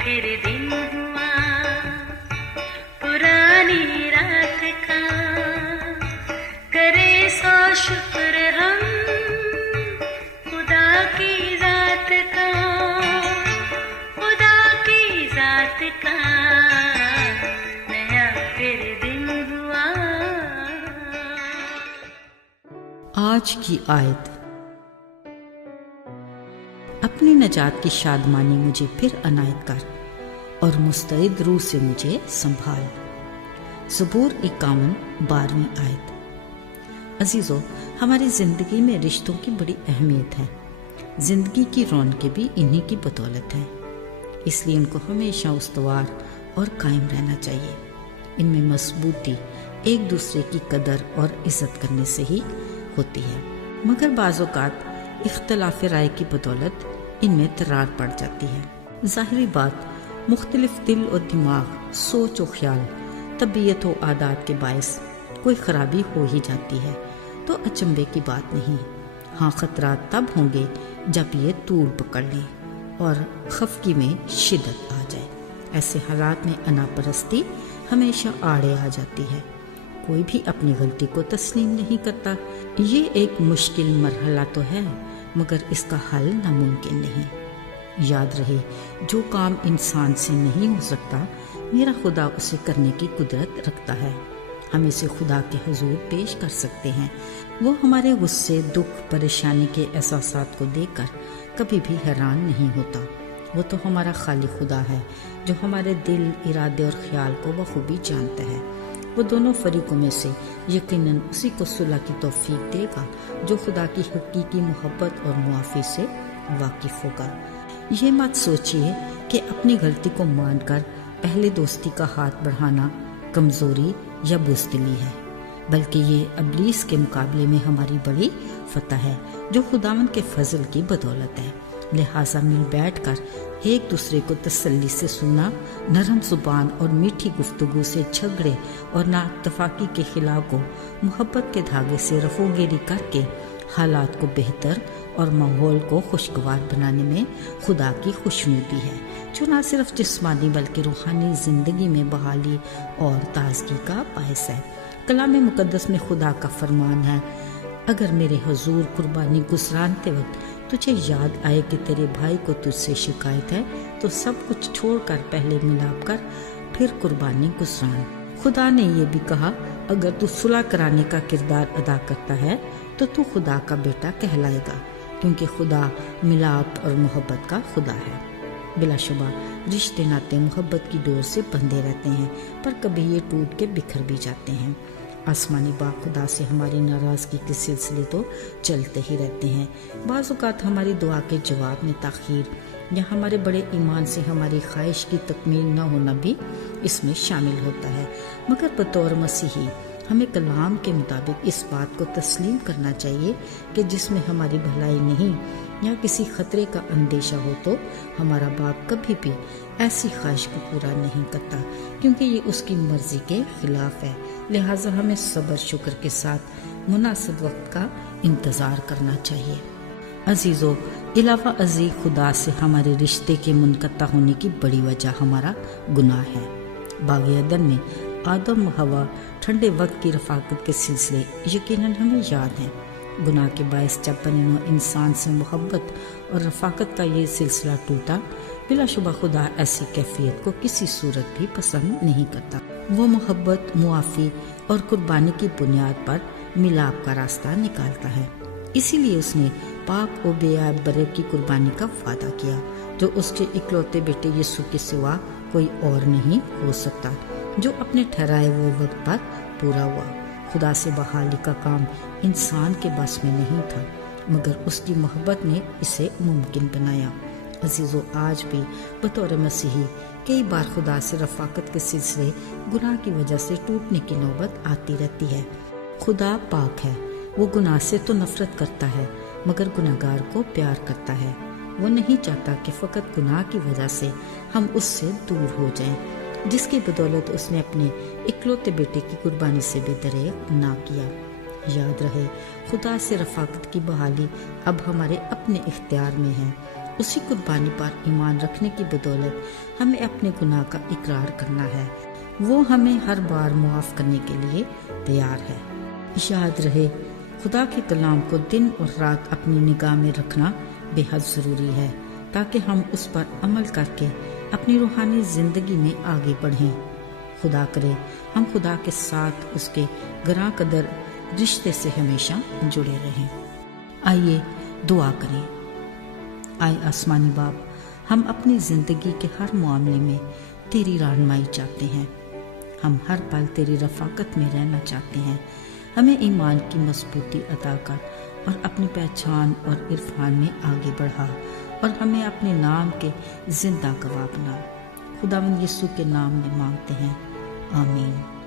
फिर दिन हुआ पुरानी रात का, करे सौ शुक्र हम खुदा की जात का, खुदा की जात का, नया फिर दिन हुआ। आज की आयत। अपनी नजात की शादमानी मुझे फिर अनायत कर और मुस्तैद रूह से मुझे संभाल। ज़बूर 51 12वीं आयत। अजीज़ों, हमारी ज़िंदगी में रिश्तों की बड़ी अहमियत है। ज़िंदगी की रौनकें भी इन्हीं की बदौलत हैं, इसलिए उनको हमेशा उस्तवार और कायम रहना चाहिए। इनमें मजबूती एक दूसरे की कदर और इज़्ज़त करने से ही होती है, मगर बाज़ औक़ात इख्तलाफ राय की बदौलत इनमें दरार पड़ जाती है। ज़ाहिरी बात, मुख्तलिफ दिल और दिमाग, सोच और ख्याल, तबीयत और आदात के बायस कोई ख़राबी हो ही जाती है, तो अचंभे की बात नहीं। हाँ, ख़तरात तब होंगे जब ये तूड़ पकड़ लें और खफगी में शिद्दत आ जाए। ऐसे हालात में अनापरस्ती हमेशा आड़े आ जाती है। कोई भी अपनी गलती को तस्लीम नहीं करता। ये एक मुश्किल मरहला तो है, मगर इसका हल नामुमकिन नहीं। याद रहे, जो काम इंसान से नहीं हो सकता, मेरा खुदा उसे करने की कुदरत रखता है। हम इसे खुदा के हुजूर पेश कर सकते हैं। वो हमारे गुस्से, दुख, परेशानी के एहसासात को देखकर कभी भी हैरान नहीं होता। वो तो हमारा खालिक खुदा है, जो हमारे दिल, इरादे और ख्याल को बखूबी जानता है। वो दोनों फरीकों में से यकीनन उसी को सुलह की तौफीक देगा जो खुदा की हकीकी मोहब्बत और मुआफ़ी से वाकिफ़ होगा। ये मत सोचिए कि अपनी गलती को मानकर पहले दोस्ती का हाथ बढ़ाना कमज़ोरी या बुज़दिली है, बल्कि ये इब्लीस के मुकाबले में हमारी बड़ी फतह है, जो खुदावन के फजल की बदौलत है। लिहाजा मिल बैठकर एक दूसरे को तसल्ली से सुनना, नरम जुबान और मीठी गुफ्तगू से झगड़े और नाइत्तफाकी के खिलाफ को मोहब्बत के धागे से रफोगेरी करके हालात को बेहतर और माहौल को खुशगवार बनाने में खुदा की खुशनुदी है, जो न सिर्फ जिस्मानी बल्कि रूहानी ज़िंदगी में बहाली और ताज़गी का बायस है। कलाम मुकद्दस में खुदा का फरमान है, अगर मेरे हुजूर कुर्बानी गुज़रानते वक्त तुझे याद आए कि तेरे भाई को तुझसे शिकायत है, तो सब कुछ छोड़कर पहले मिलाप कर, फिर कुर्बानी गुज़रान। खुदा ने ये भी कहा, अगर तू सुलह कराने का किरदार अदा करता है तो तू खुदा का बेटा कहलाएगा, क्योंकि खुदा मिलाप और मोहब्बत का खुदा है। बिलाशुबा रिश्ते नाते मोहब्बत की डोर से बंधे रहते हैं, पर कभी ये टूट के बिखर भी जाते हैं। आसमानी बाप खुदा से हमारी नाराज़गी के सिलसिले तो चलते ही रहते हैं। बाज़ औक़ात हमारी दुआ के जवाब में ताख़ीर या हमारे बड़े ईमान से हमारी ख्वाहिश की तकमील न होना भी इसमें शामिल होता है, मगर बतौर मसीही हमें कलाम के मुताबिक इस बात को तस्लीम करना चाहिए कि जिसमें हमारी भलाई नहीं या किसी खतरे का अंदेशा हो, तो हमारा बाप कभी भी ऐसी ख्वाहिश को पूरा नहीं करता, क्योंकि ये उसकी मर्जी के खिलाफ है। लिहाजा हमें सब्र शुक्र के साथ मुनासिब वक्त का इंतज़ार करना चाहिए। अजीज़ों, इलावा अज़ीज़ खुदा से हमारे रिश्ते के मुनक़ता होने की बड़ी वजह हमारा गुनाह है। बाग़ अदन में आदम व हवा ठंडे वक्त की रफ़ाक़त के सिलसिले यकीनन हमें याद हैं। गुनाह के बायस जब बने इंसान से मोहब्बत और रफ़ाक़त का ये सिलसिला टूटा, बिलाशुबा खुदा ऐसी कैफियत को किसी सूरत भी पसंद नहीं करता। वो मोहब्बत, मुआफ़ी और कुर्बानी की बुनियाद पर मिलाप का रास्ता निकालता है। इसीलिए उसने पाक और बेयाब बरे की कुर्बानी का वादा किया, जो उसके इकलौते बेटे यीशु के सिवा कोई और नहीं हो सकता, जो अपने ठहराए हुए वक्त पर पूरा हुआ। खुदा से बहाली का काम इंसान के बस में नहीं था, मगर उसकी मोहब्बत ने इसे मुमकिन बनाया। अजीज़ों, आज भी बतौर मसीही कई बार खुदा से रफ़ाक़त के सिलसिले गुनाह की वजह से टूटने की नौबत आती रहती है। खुदा पाक है, वो गुनाह से तो नफ़रत करता है, मगर गुनाहगार को प्यार करता है। वो नहीं चाहता कि फ़कत गुनाह की वजह से हम उससे दूर हो जाएं, जिसकी बदौलत उसने अपने इकलौते बेटे की कुर्बानी से भी दरेग ना किया। याद रहे, खुदा से रफ़ाक़त की बहाली अब हमारे अपने इख्तियार में है। اسی قربانی پر ایمان رکھنے کی بدولت ہمیں اپنے گناہ کا اقرار کرنا ہے۔ وہ ہمیں ہر بار معاف کرنے کے لیے تیار ہے۔ یاد رہے، خدا کے کلام کو دن اور رات اپنی نگاہ میں رکھنا بے حد ضروری ہے تاکہ ہم اس پر عمل کر کے اپنی روحانی زندگی میں آگے بڑھیں۔ خدا کرے ہم خدا کے ساتھ اس کے گراں قدر رشتے سے ہمیشہ جڑے رہیں۔ آئیے دعا کریں۔ آئے آسمانی باپ، ہم اپنی زندگی کے ہر معاملے میں تیری رہنمائی چاہتے ہیں۔ ہم ہر پل تیری رفاقت میں رہنا چاہتے ہیں۔ ہمیں ایمان کی مضبوطی عطا کر اور اپنی پہچان اور عرفان میں آگے بڑھا، اور ہمیں اپنے نام کے زندہ گواہ بنا۔ خداوند یسوع کے نام میں مانگتے ہیں، آمین۔